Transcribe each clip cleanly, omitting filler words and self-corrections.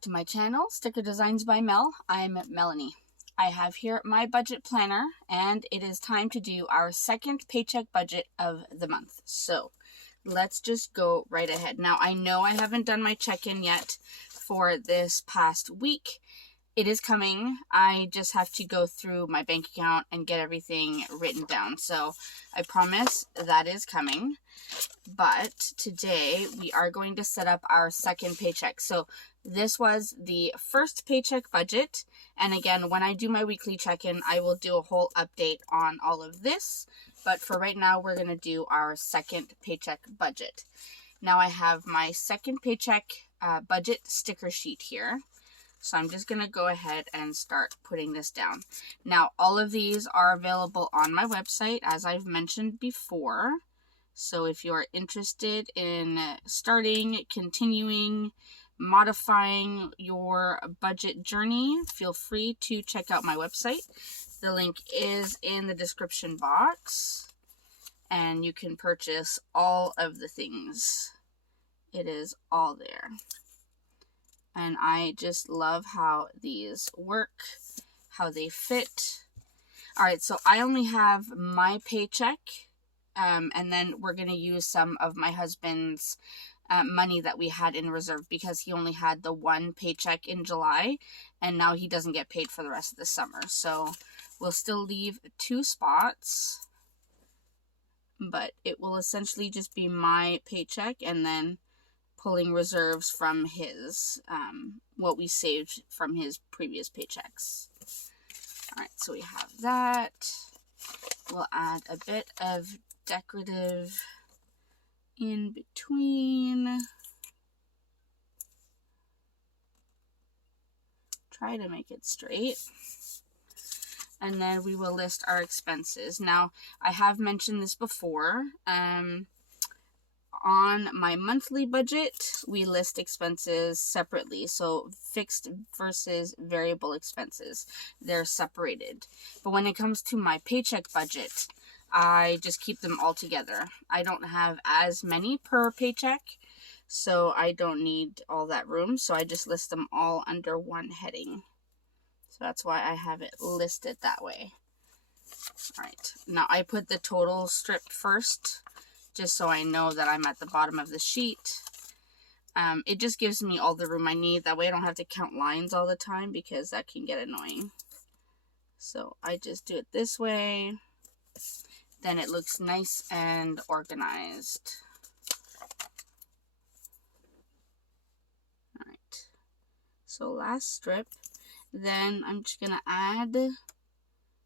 back to my channel, Sticker Designs by Mel. I'm Melanie. I have here my budget planner, and it is time to do our second paycheck budget of the month. So let's just go right ahead. Now, I know I haven't done my check-in yet for this past week. It is coming. I just have to go through my bank account and get everything written down. So I promise that is coming. But today we are going to set up our second paycheck. So this was the first paycheck budget. And again, when I do my weekly check-in, I will do a whole update on all of this. But for right now, we're going to do our second paycheck budget. Now I have my second paycheck budget sticker sheet here. So I'm just going to go ahead and start putting this down. Now, all of these are available on my website, as I've mentioned before. So if you're interested in starting, continuing, modifying your budget journey, feel free to check out my website. The link is in the description box, and you can purchase all of the things. It is all there. And I just love how these work, how they fit. All right, so I only have my paycheck, and then we're going to use some of my husband's money that we had in reserve because he only had the one paycheck in July, and now he doesn't get paid for the rest of the summer. So we'll still leave 2 spots, but it will essentially just be my paycheck and then pulling reserves from his, what we saved from his previous paychecks. All right, so we have that. We'll add a bit of decorative in between. Try to make it straight. And then we will list our expenses. Now, I have mentioned this before. On my monthly budget, we list expenses separately. So fixed versus variable expenses, they're separated. But when it comes to my paycheck budget, I just keep them all together. I don't have as many per paycheck, so I don't need all that room. So I just list them all under one heading. So that's why I have it listed that way. All right, now I put the total strip first, just so I know that I'm at the bottom of the sheet. It just gives me all the room I need. That way I don't have to count lines all the time because that can get annoying. So I just do it this way. Then it looks nice and organized. All right. So last strip. Then I'm just going to add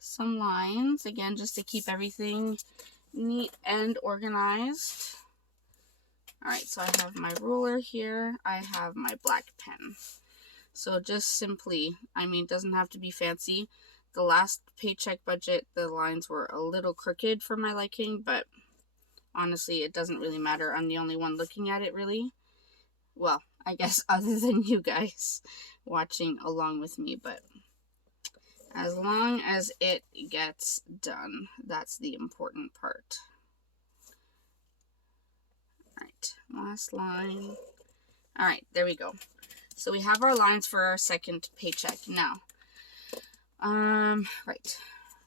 some lines, again, just to keep everything neat and organized. All right, so I have my ruler here. I have my black pen. So just simply, I mean, it doesn't have to be fancy. The last paycheck budget, the lines were a little crooked for my liking, but honestly, it doesn't really matter. I'm the only one looking at it, really. Well, I guess other than you guys watching along with me, but as long as it gets done, that's the important part. All right, last line. All right, there we go. So we have our lines for our second paycheck. Now, right.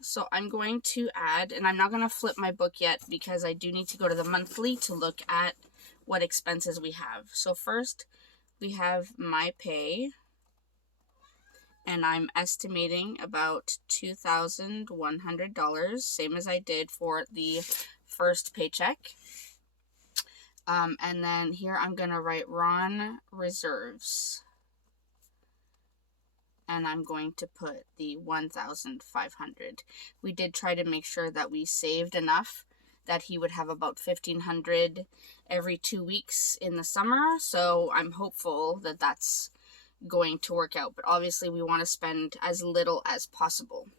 So I'm going to add, and I'm not going to flip my book yet because I do need to go to the monthly to look at what expenses we have. So first, we have my pay. And I'm estimating about $2,100, same as I did for the first paycheck. And then here I'm going to write Ron Reserves. And I'm going to put the $1,500. We did try to make sure that we saved enough that he would have about $1,500 every 2 weeks in the summer. So I'm hopeful that that's going to work out, but obviously we want to spend as little as possible.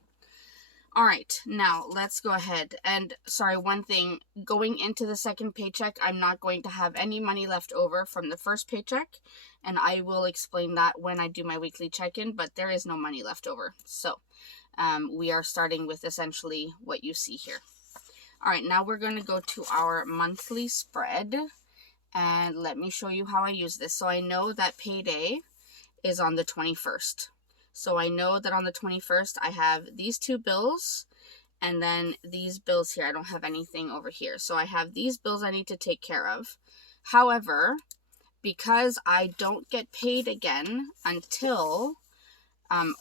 All right, now let's go ahead. And sorry, one thing, going into the second paycheck, I'm not going to have any money left over from the first paycheck, and I will explain that when I do my weekly check-in, but there is no money left over. So we are starting with essentially what you see here. All right, now we're going to go to our monthly spread, and let me show you how I use this. So I know that payday is on the 21st. So I know that on the 21st I have these two bills, and then these bills here. I don't have anything over here. So I have these bills I need to take care of. However, because I don't get paid again until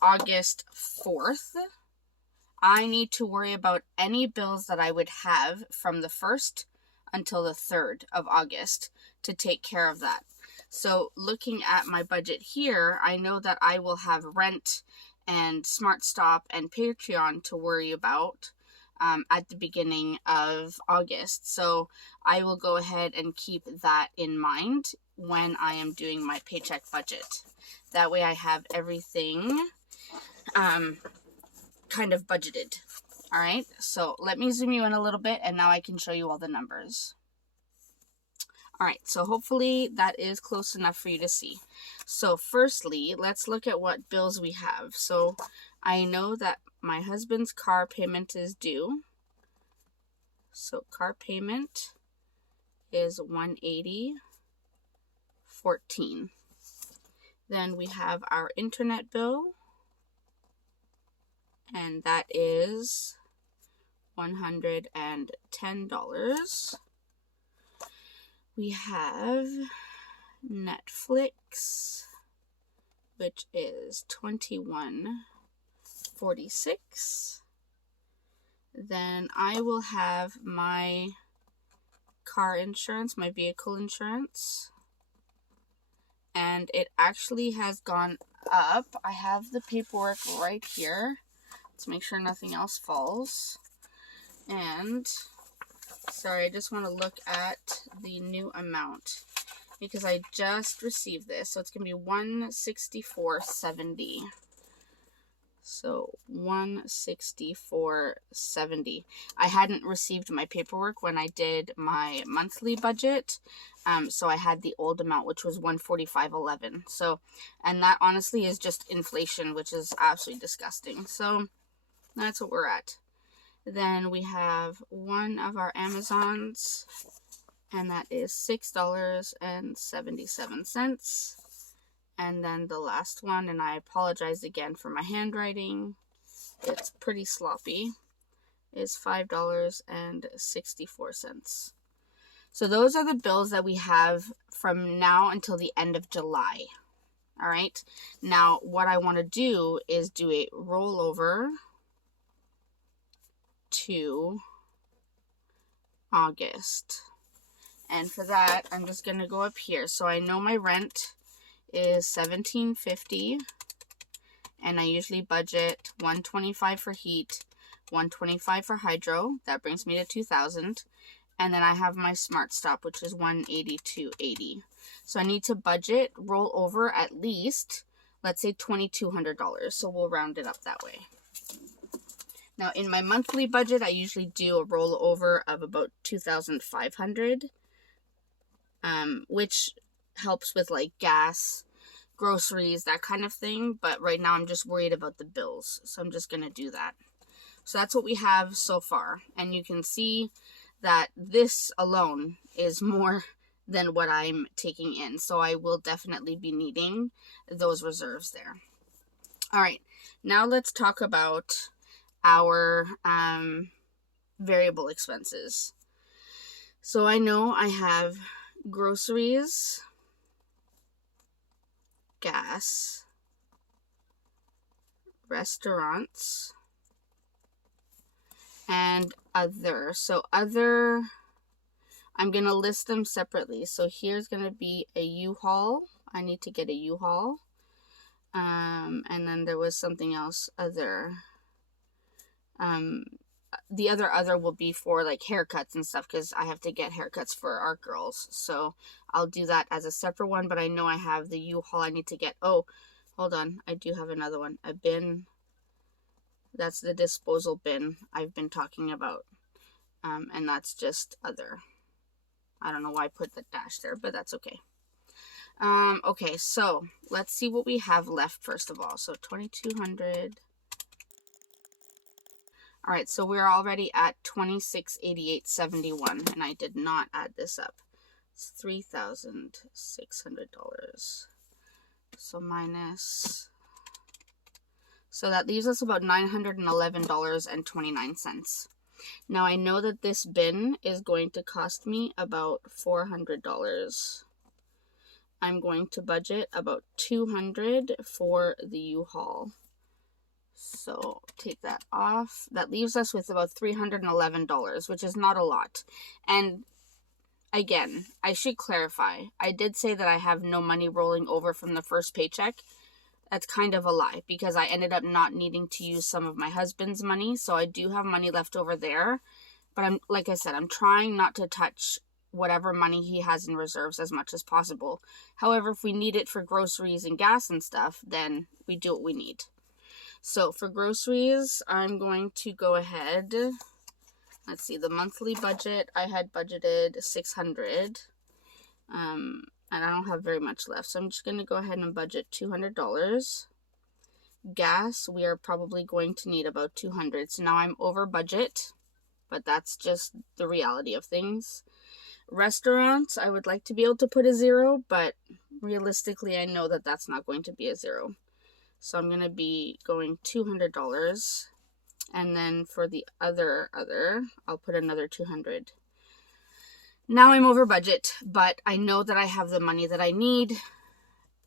August 4th, I need to worry about any bills that I would have from the 1st until the 3rd of August to take care of that. So looking at my budget here, I know that I will have rent and Smart Stop and Patreon to worry about at the beginning of August. So I will go ahead and keep that in mind when I am doing my paycheck budget. That way I have everything kind of budgeted. All right, so let me zoom you in a little bit, and now I can show you all the numbers. All right, so hopefully that is close enough for you to see. So firstly, let's look at what bills we have. So I know that my husband's car payment is due. So car payment is $180.14. Then we have our internet bill, and that is $110. We have Netflix, which is $21.46. Then I will have my car insurance, my vehicle insurance, and it actually has gone up. I have the paperwork right here to make sure nothing else falls. And sorry, I just want to look at the new amount because I just received this. So it's going to be $164.70. So $164.70. I hadn't received my paperwork when I did my monthly budget. So I had the old amount, which was $145.11. So, and that honestly is just inflation, which is absolutely disgusting. So that's what we're at. Then we have one of our Amazons, and that is $6.77. And then the last one, and I apologize again for my handwriting, it's pretty sloppy, is $5.64. So those are the bills that we have from now until the end of July. All right. Now, what I want to do is do a rollover to August. And for that, I'm just going to go up here. So I know my rent is $17.50, and I usually budget $125 for heat, $125 for hydro. That brings me to $2,000. And then I have my Smart Stop, which is $182.80. So I need to budget, roll over at least, let's say $2,200. So we'll round it up that way. Now, in my monthly budget, I usually do a rollover of about $2,500, which helps with like gas, groceries, that kind of thing. But right now, I'm just worried about the bills, so I'm just going to do that. So that's what we have so far. And you can see that this alone is more than what I'm taking in. So I will definitely be needing those reserves there. All right, now let's talk about our variable expenses. So I know I have groceries, gas, restaurants, and other. So other, I'm going to list them separately. So here's going to be a U-Haul. I need to get a U-Haul. And then there was something else, other. The other will be for like haircuts and stuff, because I have to get haircuts for our girls. So I'll do that as a separate one, but I know I have the U-Haul I need to get. Oh, hold on. I do have another one. A bin. That's the disposal bin I've been talking about. And that's just other. I don't know why I put the dash there, but that's okay. Okay, so let's see what we have left first of all. So $2,200. All right, so we're already at $2688.71, and I did not add this up. It's $3,600. So minus, so that leaves us about $911.29. Now I know that this bin is going to cost me about $400. I'm going to budget about $200 for the U-Haul. So take that off. That leaves us with about $311, which is not a lot. And again, I should clarify. I did say that I have no money rolling over from the first paycheck. That's kind of a lie because I ended up not needing to use some of my husband's money. So I do have money left over there. But like I said, I'm trying not to touch whatever money he has in reserves as much as possible. However, if we need it for groceries and gas and stuff, then we do what we need. So for groceries, I'm going to go ahead. Let's see, the monthly budget, I had budgeted $600. And I don't have very much left. So I'm just going to go ahead and budget $200. Gas, we are probably going to need about $200. So now I'm over budget, but that's just the reality of things. Restaurants, I would like to be able to put a 0, but realistically, I know that that's not going to be a 0. So I'm going to be going $200. And then for the other, I'll put another $200. Now I'm over budget, but I know that I have the money that I need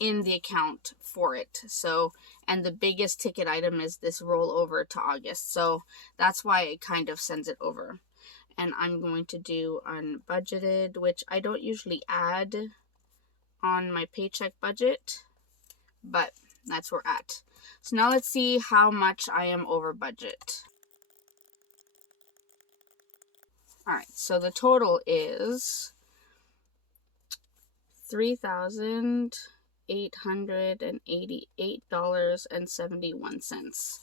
in the account for it. So, and the biggest ticket item is this rollover to August. So that's why it kind of sends it over. And I'm going to do unbudgeted, which I don't usually add on my paycheck budget, but that's where we're at. So now let's see how much I am over budget. All right, so the total is $3,888.71.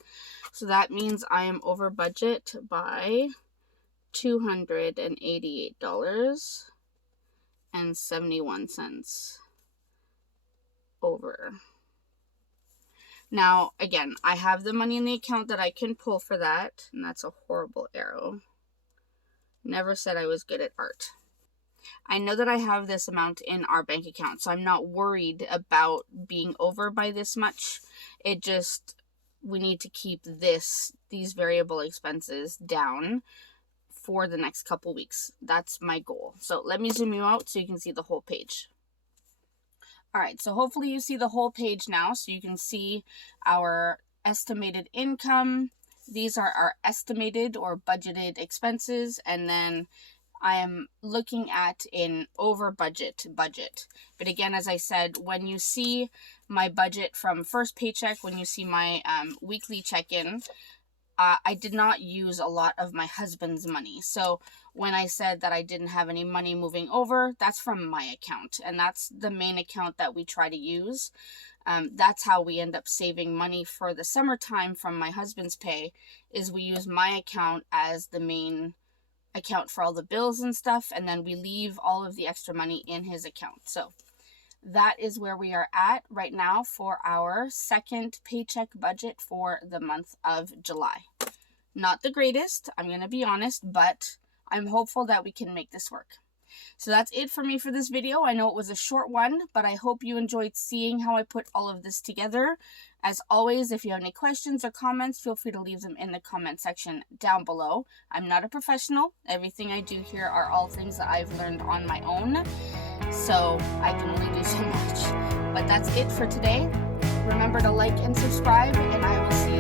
So that means I am over budget by $288.71 over. Now, again, I have the money in the account that I can pull for that, and that's a horrible arrow. Never said I was good at art. I know that I have this amount in our bank account, so I'm not worried about being over by this much. It just, we need to keep these variable expenses down for the next couple weeks. That's my goal. So let me zoom you out so you can see the whole page. All right, so hopefully you see the whole page now, so you can see our estimated income. These are our estimated or budgeted expenses, and then I am looking at an over budget. But again, as I said, when you see my budget from first paycheck, when you see my weekly check-in, I did not use a lot of my husband's money. So when I said that I didn't have any money moving over, that's from my account. And that's the main account that we try to use. That's how we end up saving money for the summertime from my husband's pay, is we use my account as the main account for all the bills and stuff. And then we leave all of the extra money in his account. So that is where we are at right now for our second paycheck budget for the month of July. Not the greatest, I'm going to be honest, but I'm hopeful that we can make this work. So that's it for me for this video. I know it was a short one, but I hope you enjoyed seeing how I put all of this together. As always, if you have any questions or comments, feel free to leave them in the comment section down below. I'm not a professional. Everything I do here are all things that I've learned on my own. So I can only do so much. But that's it for today. Remember to like and subscribe, and I will see you